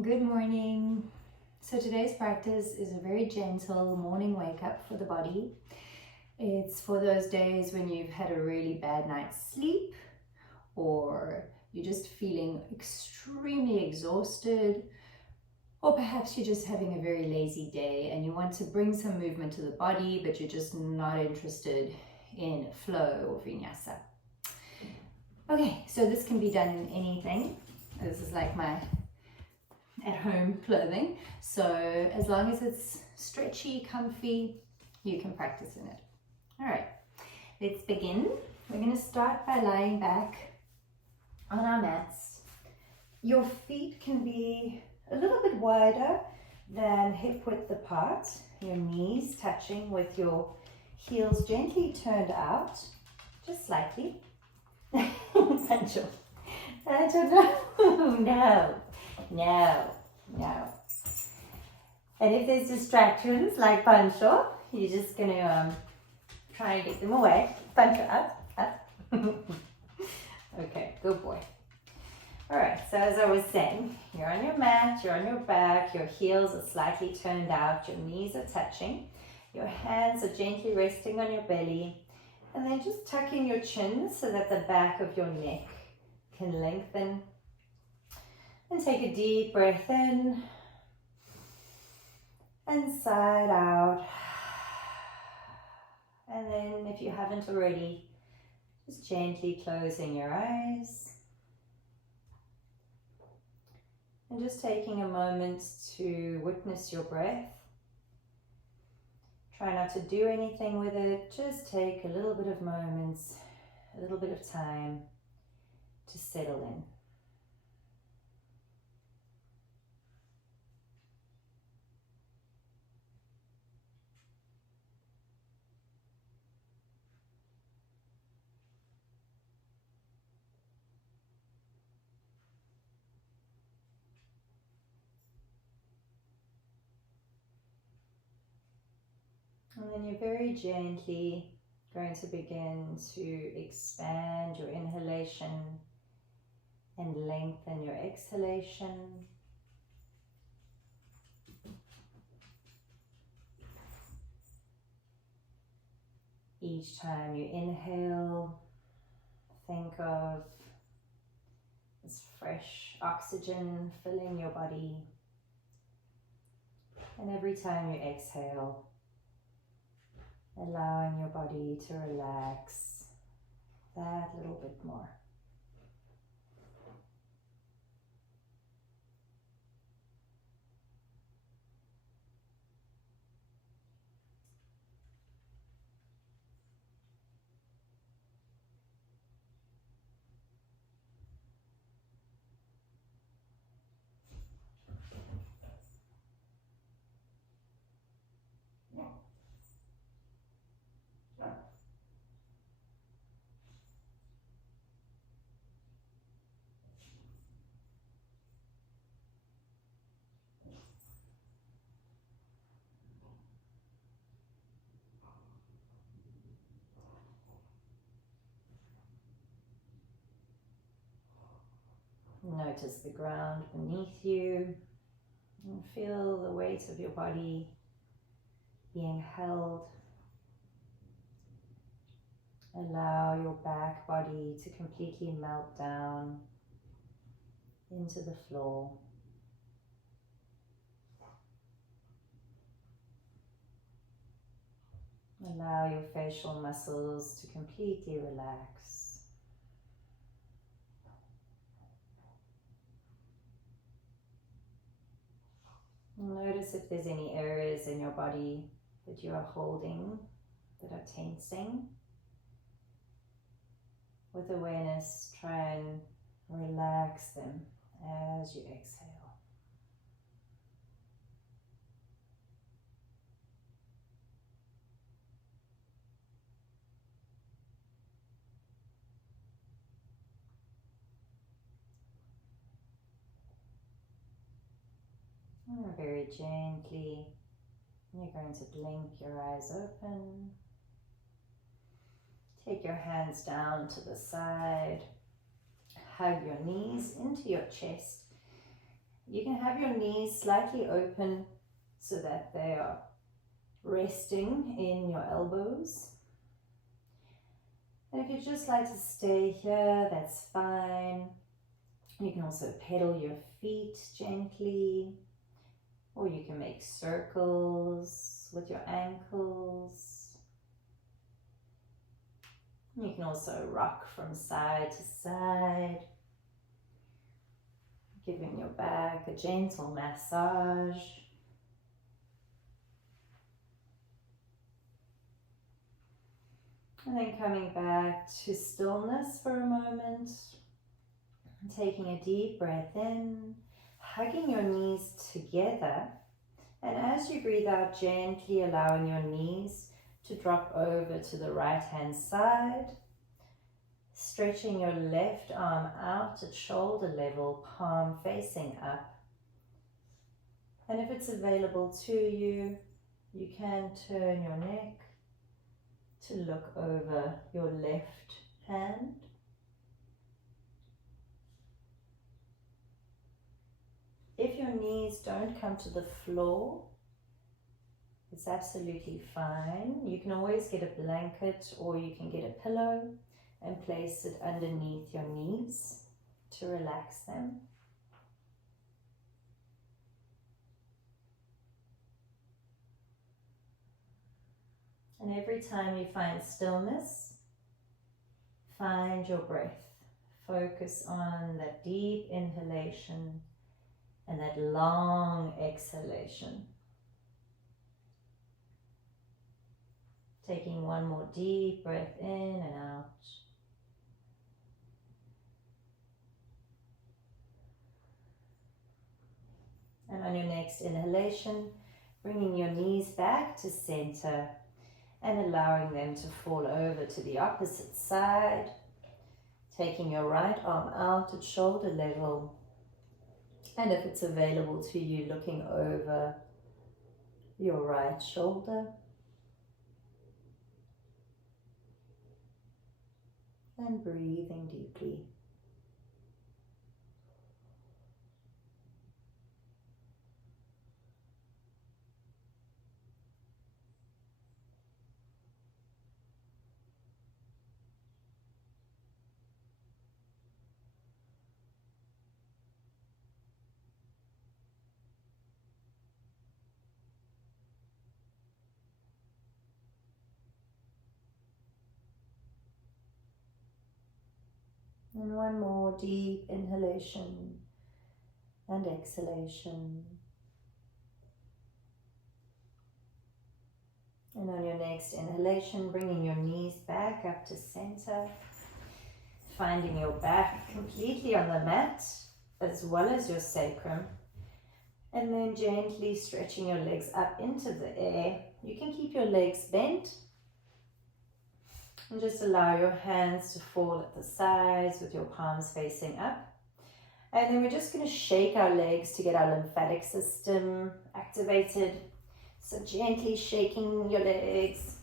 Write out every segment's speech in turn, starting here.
Good morning. So today's practice is a very gentle morning wake up for the body. It's for those days when you've had a really bad night's sleep or you're just feeling extremely exhausted, or perhaps you're just having a very lazy day and you want to bring some movement to the body but you're just not interested in flow or vinyasa. Okay, so this can be done in anything. This is like my at-home clothing, so as long as it's stretchy, comfy, you can practice in it. All right, let's begin. We're going to start by lying back on our mats. Your feet can be a little bit wider than hip width apart, your knees touching with your heels gently turned out, just slightly. Pancho. No. And if there's distractions like Pancho, you're just going to try and get them away. Pancho, up. Okay, good boy. All right, so as I was saying, you're on your mat, you're on your back, your heels are slightly turned out, your knees are touching, your hands are gently resting on your belly, and then just tuck in your chin so that the back of your neck can lengthen. And take a deep breath in and sigh out. And then if you haven't already, just gently closing your eyes. And just taking a moment to witness your breath. Try not to do anything with it, just take a little bit of moments, a little bit of time to settle in. And then you're very gently going to begin to expand your inhalation and lengthen your exhalation. Each time you inhale, think of this fresh oxygen filling your body. And every time you exhale, allowing your body to relax that little bit more. Notice the ground beneath you and feel the weight of your body being held. Allow your back body to completely melt down into the floor. Allow your facial muscles to completely relax. Notice if there's any areas in your body that you are holding, that are tensing. With awareness, try and relax them as you exhale. And very gently, you're going to blink your eyes open. Take your hands down to the side. Hug your knees into your chest You can have your knees slightly open so that they are resting in your elbows. And if you'd just like to stay here, that's fine. You can also pedal your feet gently, or you can make circles with your ankles. You can also rock from side to side, giving your back a gentle massage. And then coming back to stillness for a moment, taking a deep breath in, hugging your knees together, and as you breathe out, gently allowing your knees to drop over to the right hand side, stretching your left arm out at shoulder level, palm facing up. And if it's available to you, you can turn your neck to look over your left hand. If your knees don't come to the floor, it's absolutely fine. You can always get a blanket or you can get a pillow and place it underneath your knees to relax them. And every time you find stillness, find your breath. Focus on that deep inhalation and that long exhalation. Taking one more deep breath in and out. And on your next inhalation, bringing your knees back to center and allowing them to fall over to the opposite side. Taking your right arm out at shoulder level. And if it's available to you, looking over your right shoulder. And breathing deeply. And one more deep inhalation and exhalation. And on your next inhalation, bringing your knees back up to center, finding your back completely on the mat, as well as your sacrum. And then gently stretching your legs up into the air. You can keep your legs bent. And just allow your hands to fall at the sides with your palms facing up. And then we're just going to shake our legs to get our lymphatic system activated. So gently shaking your legs.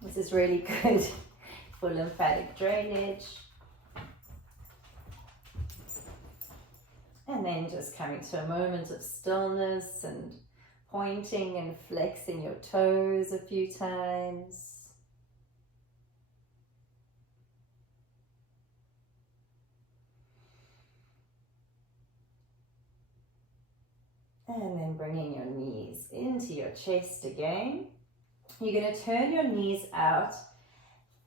This is really good for lymphatic drainage. And then just coming to a moment of stillness and pointing and flexing your toes a few times. And then bringing your knees into your chest again. You're going to turn your knees out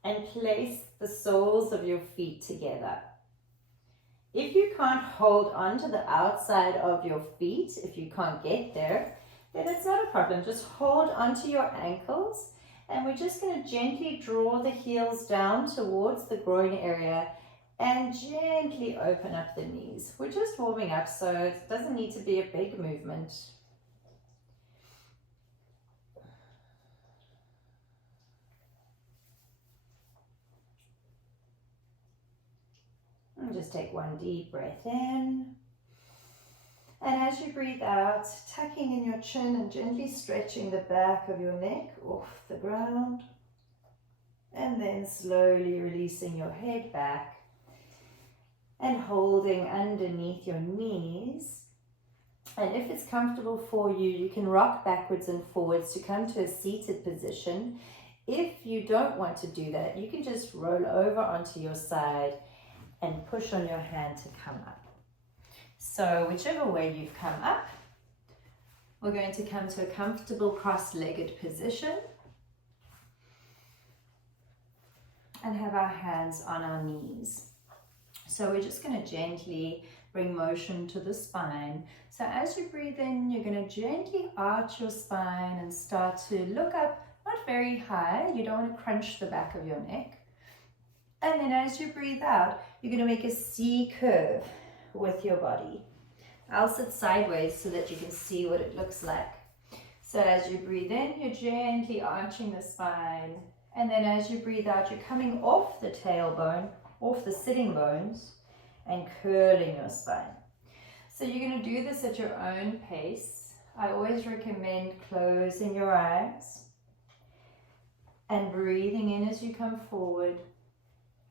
and place the soles of your feet together. If you can't hold on to the outside of your feet, if you can't get there, then it's not a problem. Just hold onto your ankles and we're just going to gently draw the heels down towards the groin area and gently open up the knees. We're just warming up, so it doesn't need to be a big movement. And just take one deep breath in. And as you breathe out, tucking in your chin and gently stretching the back of your neck off the ground. And then slowly releasing your head back and holding underneath your knees. And if it's comfortable for you, you can rock backwards and forwards to come to a seated position. If you don't want to do that, you can just roll over onto your side and push on your hand to come up. So whichever way you've come up, we're going to come to a comfortable cross-legged position and have our hands on our knees. So we're just going to gently bring motion to the spine. So as you breathe in, you're going to gently arch your spine and start to look up, not very high. You don't want to crunch the back of your neck. And then as you breathe out, you're going to make a C curve with your body. I'll sit sideways so that you can see what it looks like. So as you breathe in, you're gently arching the spine. And then as you breathe out, you're coming off the tailbone, off the sitting bones, and curling your spine. So you're going to do this at your own pace. I always recommend closing your eyes and breathing in as you come forward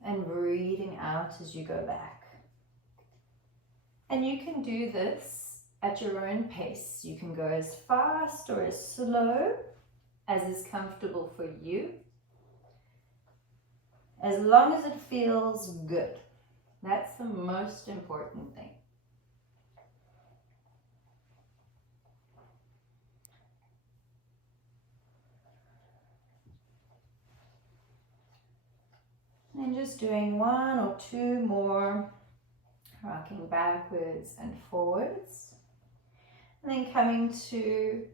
and breathing out as you go back. And you can do this at your own pace. You can go as fast or as slow as is comfortable for you, as long as it feels good. That's the most important thing. And just doing one or two more, rocking backwards and forwards. And then coming to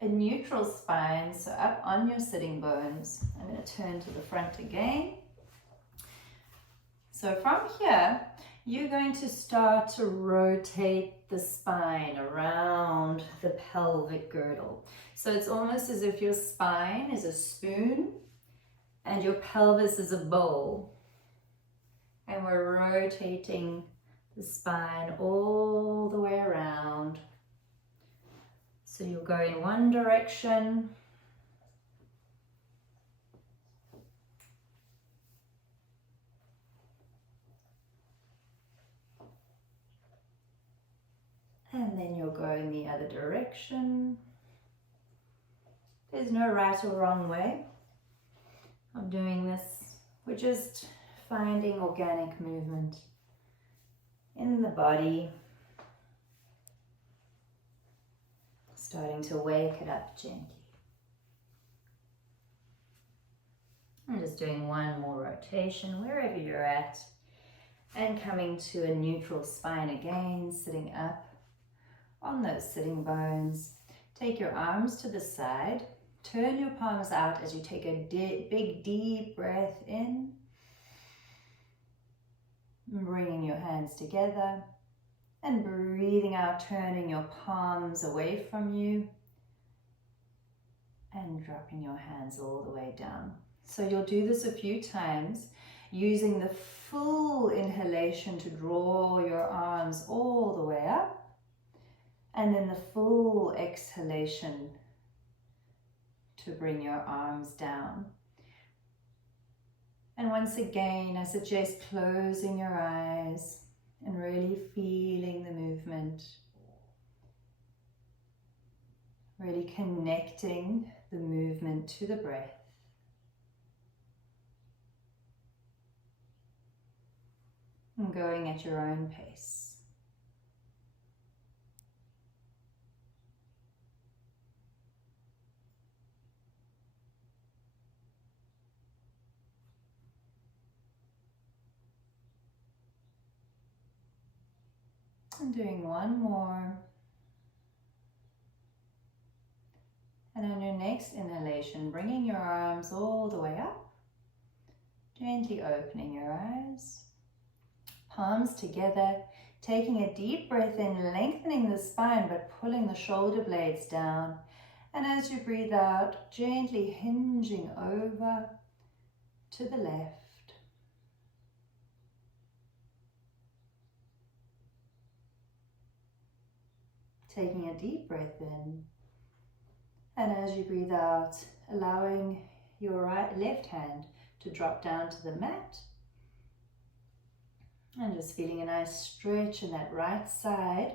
a neutral spine, so up on your sitting bones. I'm going to turn to the front again. So from here, you're going to start to rotate the spine around the pelvic girdle. So it's almost as if your spine is a spoon and your pelvis is a bowl. And we're rotating the spine all the way around. So you'll go in one direction, and then you'll go in the other direction. There's no right or wrong way of doing this. We're just finding organic movement in the body, starting to wake it up gently. I'm just doing one more rotation wherever you're at, and coming to a neutral spine again, sitting up on those sitting bones. Take your arms to the side, turn your palms out as you take a big deep breath in, bringing your hands together, and breathing out, turning your palms away from you and dropping your hands all the way down. So you'll do this a few times, using the full inhalation to draw your arms all the way up, and then the full exhalation to bring your arms down. And once again, I suggest closing your eyes and really feeling the movement, really connecting the movement to the breath. And going at your own pace. And doing one more. And on your next inhalation, bringing your arms all the way up, gently opening your eyes, palms together, taking a deep breath in, lengthening the spine but pulling the shoulder blades down. And as you breathe out, gently hinging over to the left. Taking a deep breath in, and as you breathe out, allowing your left hand to drop down to the mat, And just feeling a nice stretch in that right side.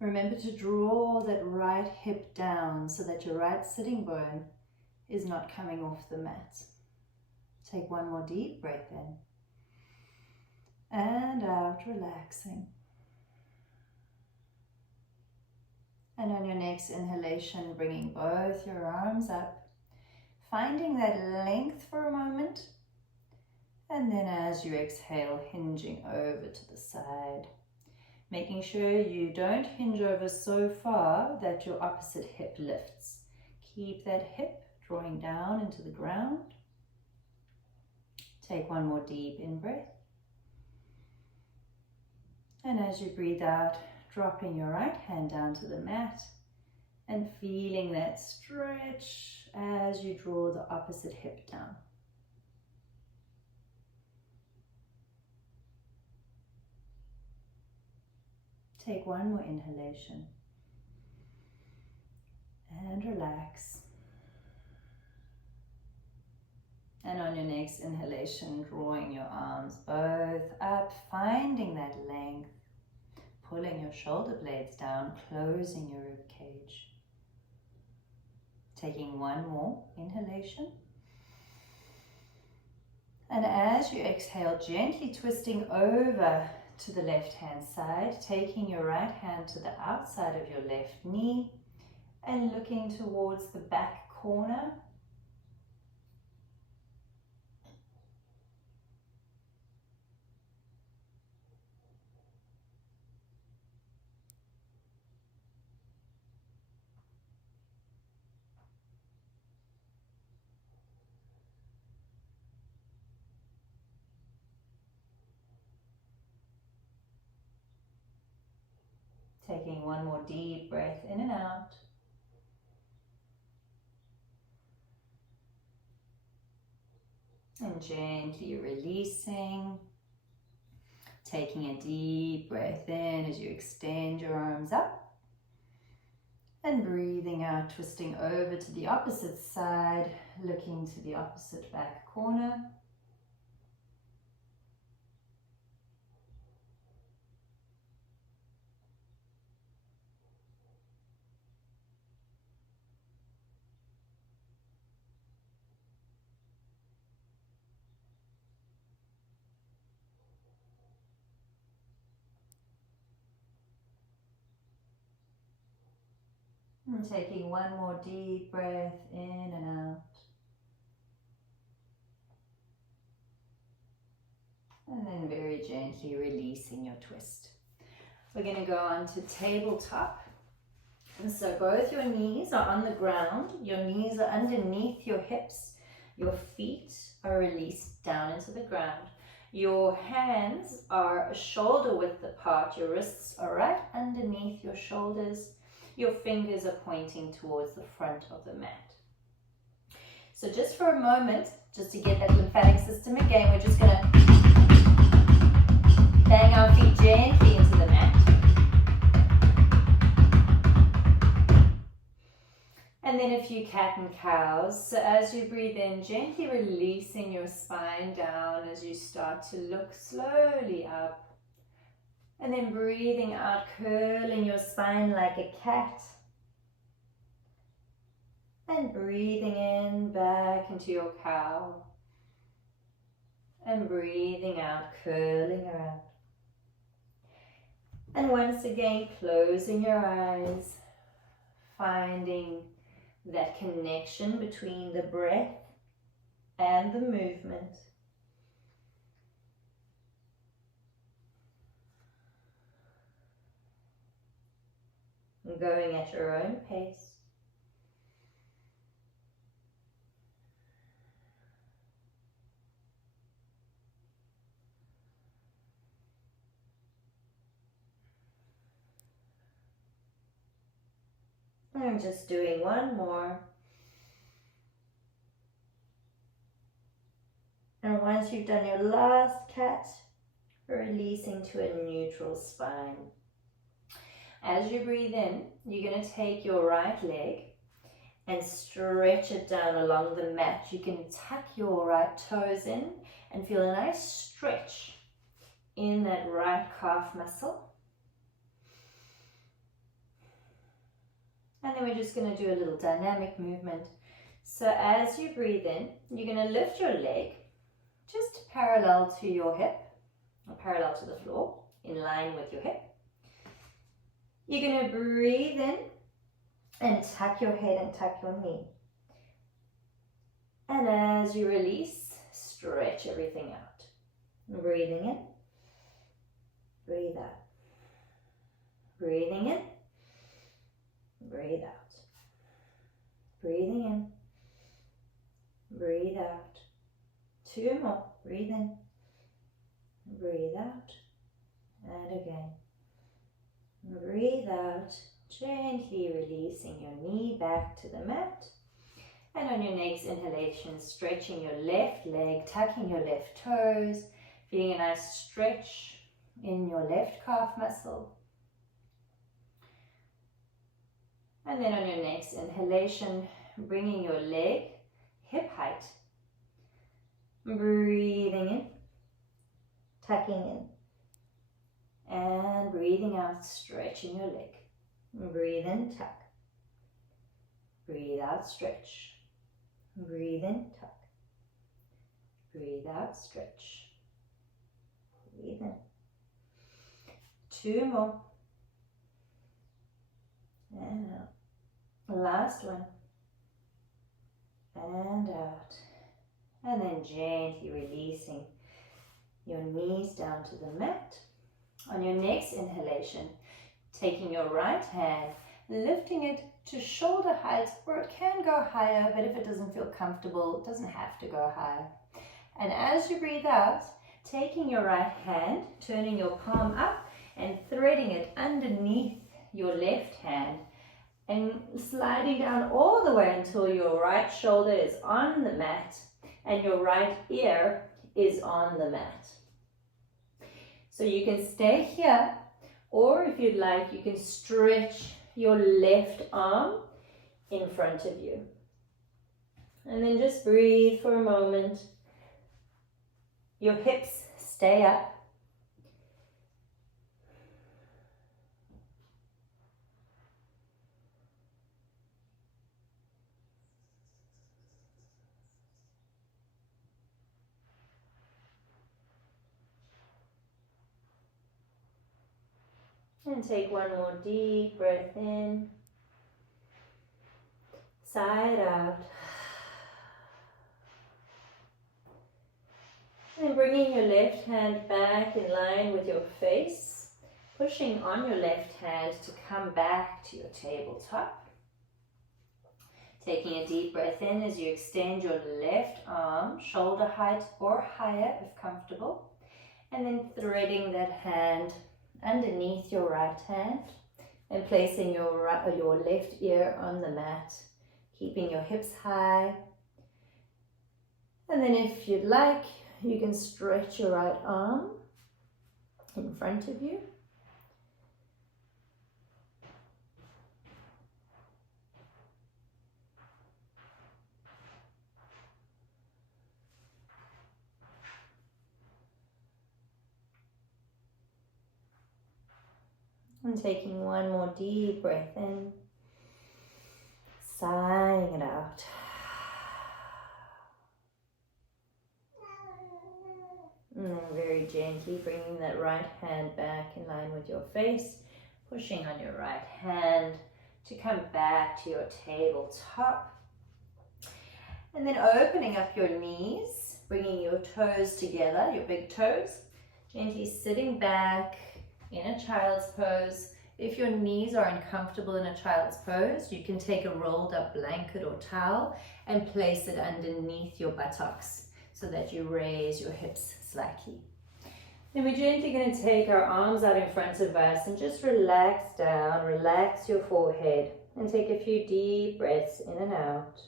Remember to draw that right hip down so that your right sitting bone is not coming off the mat. Take one more deep breath in. And out, relaxing. And on your next inhalation, bringing both your arms up, finding that length for a moment. And then as you exhale, hinging over to the side. Making sure you don't hinge over so far that your opposite hip lifts. Keep that hip drawing down into the ground. Take one more deep in-breath. And as you breathe out, dropping your right hand down to the mat and feeling that stretch as you draw the opposite hip down. Take one more inhalation and relax. And on your next inhalation, drawing your arms both up, finding that length, pulling your shoulder blades down, closing your rib cage. Taking one more inhalation. And as you exhale, gently twisting over to the left hand side, taking your right hand to the outside of your left knee and looking towards the back corner. Taking one more deep breath in and out. And gently releasing. Taking a deep breath in as you extend your arms up. And breathing out, twisting over to the opposite side, looking to the opposite back corner. And taking one more deep breath in and out. And then very gently releasing your twist. We're going to go on to tabletop. And so both your knees are on the ground. Your knees are underneath your hips. Your feet are released down into the ground. Your hands are shoulder width apart. Your wrists are right underneath your shoulders. Your fingers are pointing towards the front of the mat. So just for a moment, just to get that lymphatic system again, we're just going to bang our feet gently into the mat. And then a few cat and cows. So as you breathe in, gently releasing your spine down as you start to look slowly up. And then breathing out, curling your spine like a cat. And breathing in back into your cow. And breathing out, curling around. And once again, closing your eyes, finding that connection between the breath and the movement. Going at your own pace. I'm just doing one more. And once you've done your last cat, releasing to a neutral spine. As you breathe in, you're going to take your right leg and stretch it down along the mat. You can tuck your right toes in and feel a nice stretch in that right calf muscle. And then we're just going to do a little dynamic movement. So as you breathe in, you're going to lift your leg just parallel to your hip, or parallel to the floor, in line with your hip. You're going to breathe in and tuck your head and tuck your knee. And as you release, stretch everything out. Breathing in, breathe out. Breathing in, breathe out. Breathing in, breathe out. 2 more. Breathe in, breathe out, and again. Breathe out, gently releasing your knee back to the mat. And on your next inhalation, stretching your left leg, tucking your left toes, feeling a nice stretch in your left calf muscle. And then on your next inhalation, bringing your leg hip height. Breathing in, tucking in. And breathing out, stretching your leg. Breathe in, tuck. Breathe out, stretch. Breathe in, tuck. Breathe out, stretch. Breathe in. 2 more. And out. Last one. And out. And then gently releasing your knees down to the mat. On your next inhalation, taking your right hand, lifting it to shoulder height, or it can go higher, but if it doesn't feel comfortable, it doesn't have to go higher. And as you breathe out, taking your right hand, turning your palm up and threading it underneath your left hand and sliding down all the way until your right shoulder is on the mat and your right ear is on the mat. So you can stay here, or if you'd like, you can stretch your left arm in front of you. And then just breathe for a moment. Your hips stay up. And take one more deep breath in. Sigh it out. And bringing your left hand back in line with your face, pushing on your left hand to come back to your tabletop. Taking a deep breath in as you extend your left arm, shoulder height or higher if comfortable. And then threading that hand underneath your right hand and placing your left ear on the mat, keeping your hips high. And then if you'd like, you can stretch your right arm in front of you. And taking one more deep breath in, sighing it out. And then very gently bringing that right hand back in line with your face, pushing on your right hand to come back to your tabletop. And then opening up your knees, bringing your toes together, your big toes, gently sitting back in a child's pose. If your knees are uncomfortable in a child's pose, you can take a rolled up blanket or towel and place it underneath your buttocks so that you raise your hips slightly. Then we're gently going to take our arms out in front of us and just relax down, relax your forehead and take a few deep breaths in and out.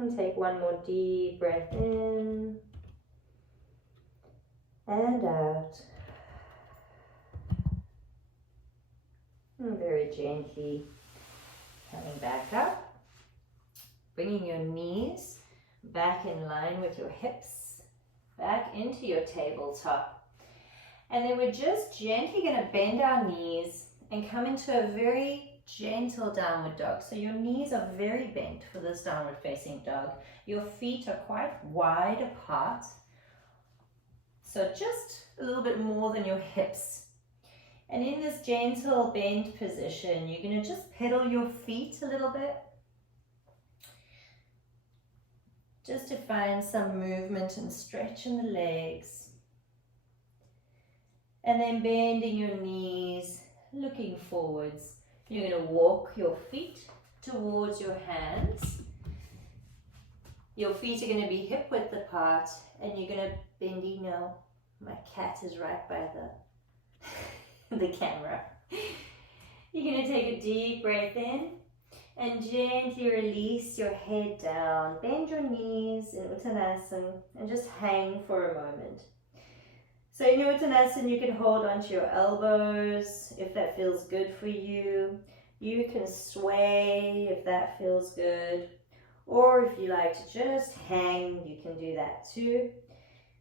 And take one more deep breath in and out. And very gently coming back up, bringing your knees back in line with your hips, back into your tabletop. And then we're just gently going to bend our knees and come into a very gentle downward dog. So your knees are very bent for this downward facing dog. Your feet are quite wide apart. So just a little bit more than your hips. And in this gentle bent position, you're going to just pedal your feet a little bit, just to find some movement and stretch in the legs. And then bending your knees, looking forwards. You're going to walk your feet towards your hands. Your feet are going to be hip width apart, and you're going to bendy. No, my cat is right by the camera. You're going to take a deep breath in and gently release your head down. Bend your knees in Uttanasana and just hang for a moment. So in your Uttanasana, you can hold onto your elbows if that feels good for you. You can sway if that feels good. Or if you like to just hang, you can do that too.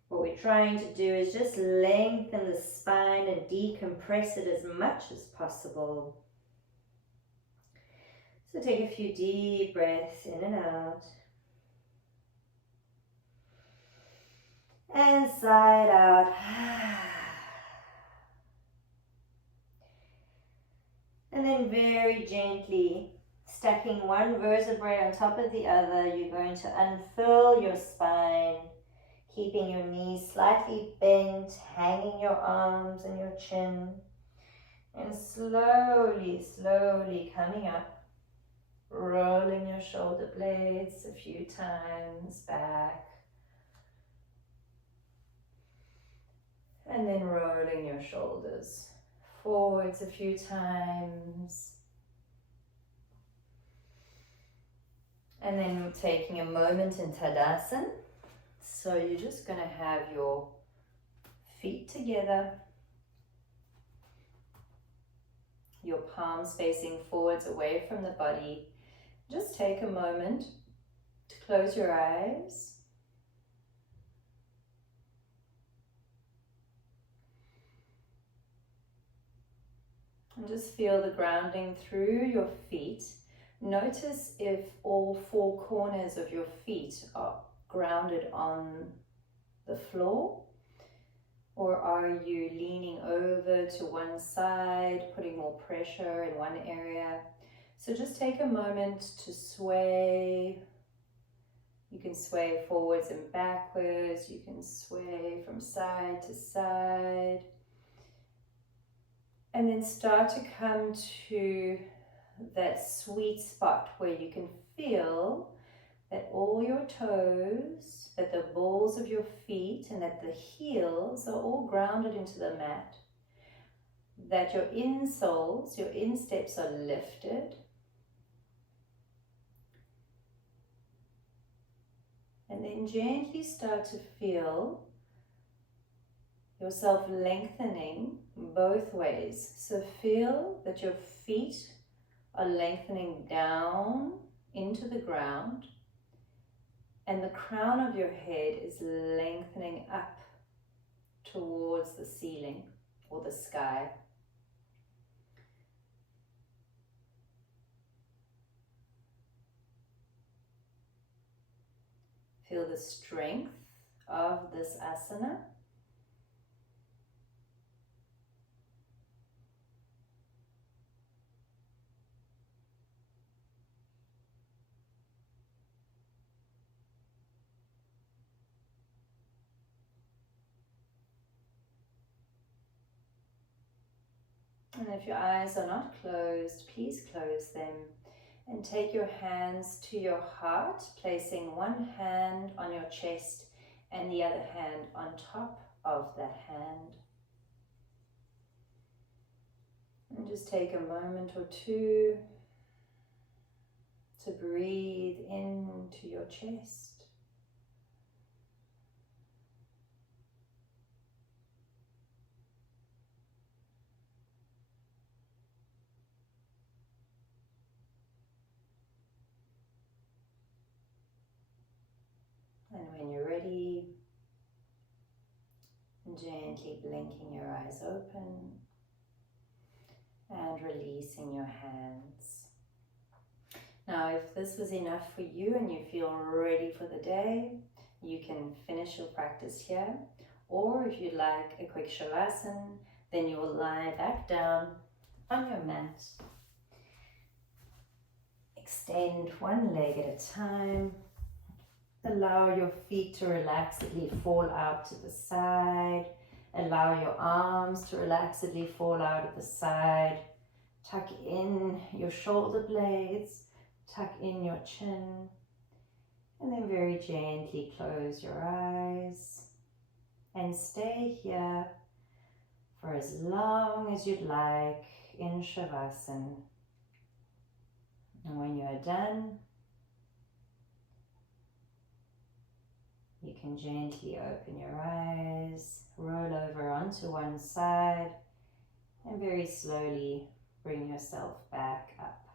What we're trying to do is just lengthen the spine and decompress it as much as possible. So take a few deep breaths in and out. And side out. And then very gently, stacking one vertebrae on top of the other, you're going to unfurl your spine, keeping your knees slightly bent, hanging your arms and your chin, and slowly, slowly coming up, rolling your shoulder blades a few times back, and then rolling your shoulders forwards a few times. And then taking a moment in Tadasana. So you're just going to have your feet together, your palms facing forwards away from the body. Just take a moment to close your eyes. And just feel the grounding through your feet. Notice if all four corners of your feet are grounded on the floor, or are you leaning over to one side, putting more pressure in one area? So just take a moment to sway. You can sway forwards and backwards. You can sway from side to side. And then start to come to that sweet spot where you can feel that all your toes, that the balls of your feet and that the heels are all grounded into the mat, that your insoles, your insteps are lifted, and then gently start to feel yourself lengthening both ways. So feel that your feet are lengthening down into the ground, and the crown of your head is lengthening up towards the ceiling or the sky. Feel the strength of this asana. And if your eyes are not closed, please close them and take your hands to your heart, placing one hand on your chest and the other hand on top of that hand. And just take a moment or two to breathe into your chest. And when you're ready, gently blinking your eyes open and releasing your hands. Now, if this was enough for you and you feel ready for the day, you can finish your practice here. Or if you'd like a quick shavasana, then you will lie back down on your mat. Extend one leg at a time. Allow your feet to relaxedly fall out to the side. Allow your arms to relaxedly fall out at the side. Tuck in your shoulder blades. Tuck in your chin. And then very gently close your eyes. And stay here for as long as you'd like in Shavasana. And when you are done, you can gently open your eyes, roll over onto one side, and very slowly bring yourself back up.